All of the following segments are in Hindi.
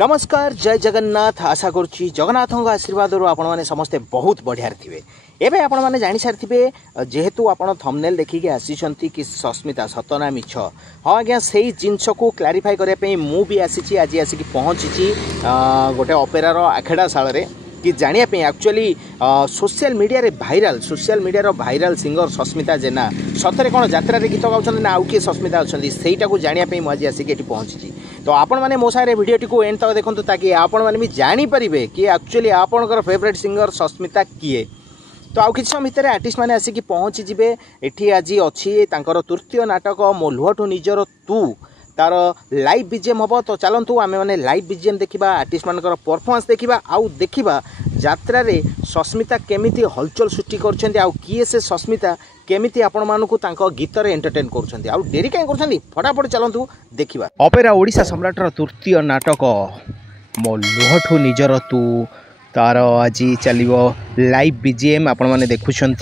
नमस्कार जय जगन्नाथ आशा करुच्ची जगन्नाथ आशीर्वाद आपण मैंने समस्ते बहुत बढ़िया थे एवं आपण मैंने जानी सारी जेहेतु आपण थंबनेल देखिके आसी कि सस्मिता सतना मिछ हाँ आज्ञा से जिनस को क्लारिफाई करने मु भी आसी आज आसिक पहुँची गोटे अपेरार आखेड़ा शाल कि जानिया actually social media viral singer Sasmita Jena सतरे कौन यात्रा गीत गाँव ना आउ किए सस्मिता अच्छा सहीटा को जानापी मुझे आसिक ये पहुँची तो आपण मैंने मो सारे भिडियोटी को एंड तक देखो ताकि आपण मैंने भी जानीपारे कि एक्चुअली आपणकर फेवरेट सिंगर सस्मिता किए। तो आउ किसी समय भितर आर्टिस्ट मैंने आसिक पहुँची जिबे एठी आज अच्छी तृतीय नाटक मो लुहठू निजर तू तार लाइव बीजीएम हम तो चलतु आम मैंने लाइव बीजीएम देखा आर्टिस्ट मानकर परफॉर्मेंस देखा आउ देखा यात्रा रे सस्मिता केमिति हलचल सृष्टि करछन्ती आउ किए से सस्मिता केमिति आपण मानकु तांको गीत रे एंटरटेन करछन्ती आउ डेरी काई करछन्ती फटाफट चलतु देखिबा। अपेरा ओडिशा सम्राटर तृतीय नाटक मो लुहठू निजर तू तार आज चलो लाइव बीजीएम आपण मैंने देखुंट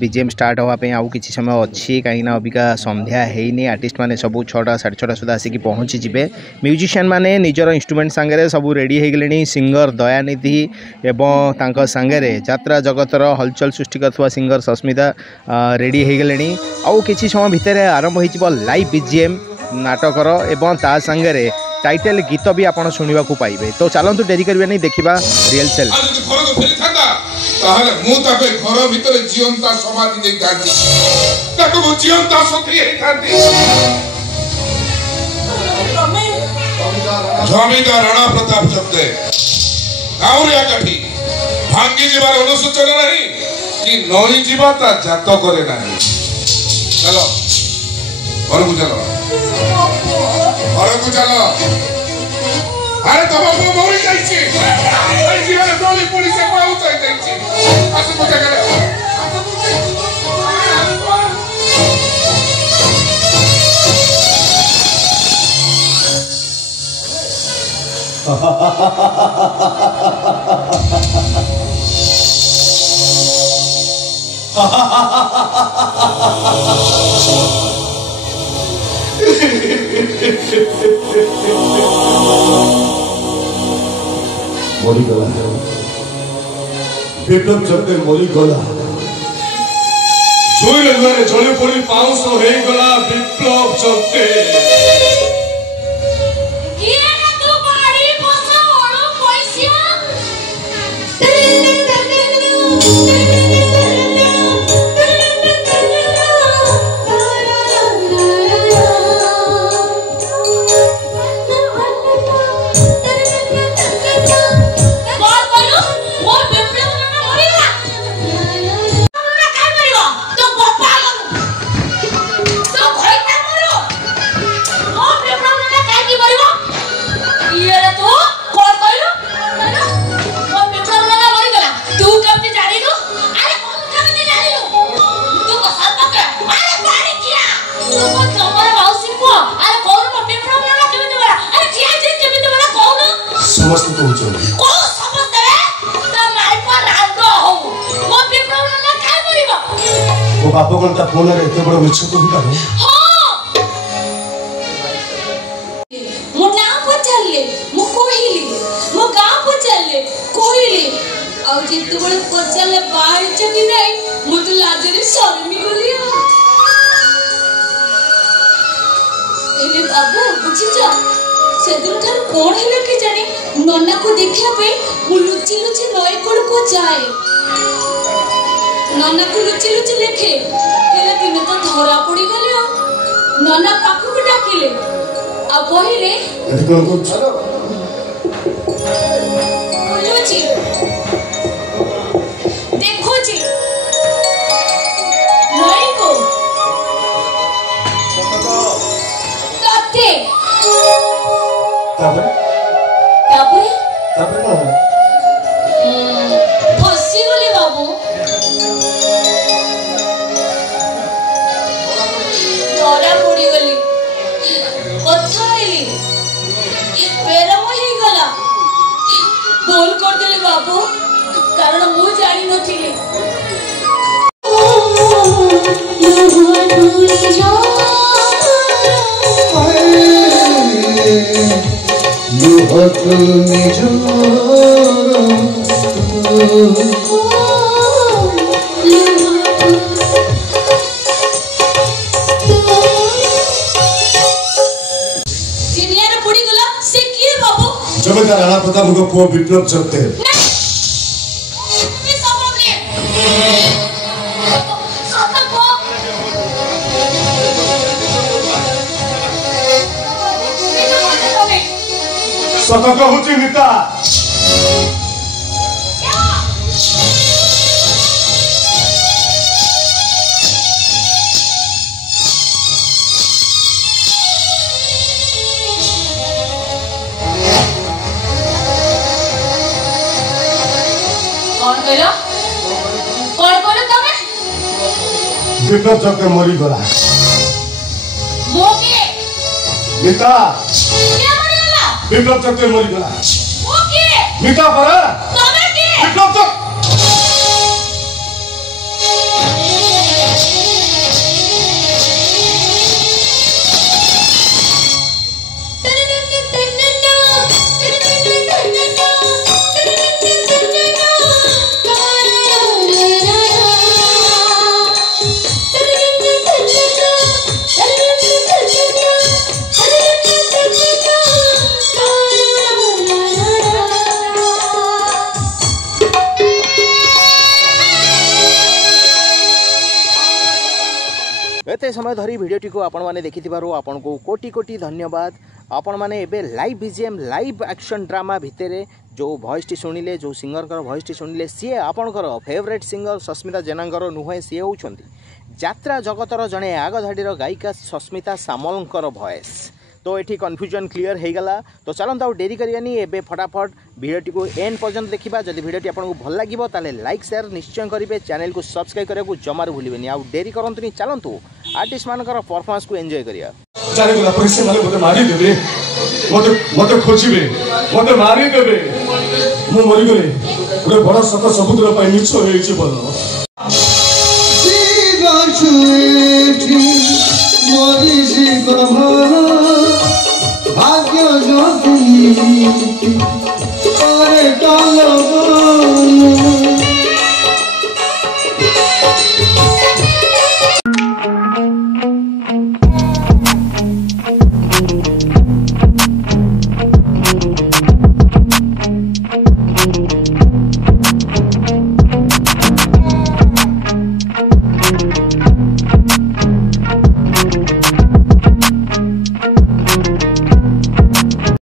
बीजीएम स्टार्ट होगापी आउ कि समय अच्छी कहीं अबिका संध्या हैनी आर्टिस्ट मैंने सब 6टा 6:30 सुधा आसिक पहुँची जिबे म्यूजिशियन मैंने निजर इंस्ट्रुमेंट सांगे सब रेडी हो गले सिंगर दयानिधि एवं तांको सांगे यात्रा जगतर हलचल सृष्टि कर सिंगर सस्मिता रेडी हो गले आउ कि समय भितर आरंभ हो लाइव बीजीएम नाटकर एवं ता सांगे टाइटल गीत भी आपन सुनिबा को पाइबे। तो चलंतु डेरी करबे नहीं देखिबा रियल सेल घर को फेरि थांदा ताहले मु ताके घर भीतर जीवंता समाधि दे थांती ताको मु जीवंता सखी हे थांती जमीदार राणा प्रताप जब्दे गाउरिया काठी भांगी जीवार अनुसूचना नहीं कि नई जीवा ता जात करे नहीं। चलो घर को चलो अरे तुम मोरी जाइए जीवन डोली पुलिस से पहुंच जाइए आसु पूजा करे मरीगला विप्लव जब मरीगला जोई लगे जड़े पड़ी पाउस हो गला विप्लव जब समस्त पहुंचो को समस्त रे त माई पर रांग हो मो विप्लव ना काय करिवो वो बाप कोन ता फोन रे एते बड़ मिछ को हिता हां मो नाम पचलले मो कोहिली मो गांव पचलले कोहिली आ जिते बड़ पचलले बाहर चकी नहीं मो तो लाजरे शर्मी गली एले बाबू बुझिचा सेदिन ठार कोन हेले के जानी नन्ना को देखिया पे मु लुचि लुचि नई कोड़ को जाए नन्ना को लुचि लुचि देखे हेले दिने तो धरा पड़ी गले नन्ना पाखु को डाकिले आ कहिले एते कोन को चलो लुचि देखो जी नई को तते तापरे को फसी गली बाबू धरा पड़ी गली कथा आइली पेरम ही गला भूल कर देली बाबू कारण मु जानी नथिली लुह जमीदार राणा प्रताप को पुओ विप्लव चौकते सतक होची मिता विप्लव चौक मरी गला मिता विप्लव चौक मरी गला मिता पर विप्लव चौक एते समय धरी भिडियोटी को आपण माने देखिथिबारो आपण को कोटी कोटी धन्यवाद। आपण माने एबे live BGM live action drama भितरे जो वॉइस टी सुनिले जो सिंगर कर वॉइस टी सुनिले सी आपणकर फेवरेट सिंगर सस्मिता जेनांगर नुहे सी होउछंती यात्रा जगतर जने आगधाडीर गायिका सस्मिता सामलकर वॉइस। तो ये कन्फ्यूजन क्लियर हो गला। तो चलते आउ डेरी करियानी एबे फटाफट भिडियोटी को एंड पर्यंत देखा। जदि भिडियोटी आपको भल लगे ताले लाइक शेयर निश्चय करेंगे, चैनल को सब्सक्राइब करने को जमार भूलें। आउ डेरी करंतुनी, चलतु आर्टिस्ट मानकर परफॉर्मेंस को एंजॉय करिया। चालेगला पैसे माने मते मारी देबे, मते खोजिबे, मते मारी देबे, मु मरि गले गोटे बड़ सत समुद्र पय मिछ होइछि बोलो जीवन छुएठी मोरी जी कमला भाग्य जो तुनी करे कालो